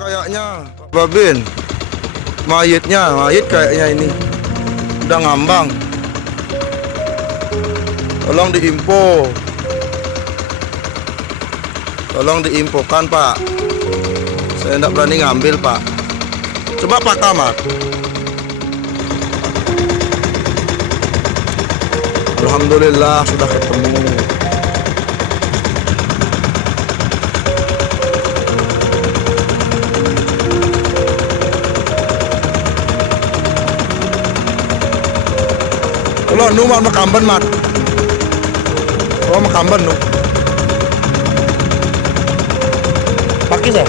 Kayaknya Babin, mayit kayaknya ini udah ngambang. Tolong diinfokan Pak. Saya tidak berani ngambil Pak. Coba Pak Camat. Alhamdulillah sudah ketemu. Kalau nu mau makamban mat. Oh makamban nu. Pakai saya.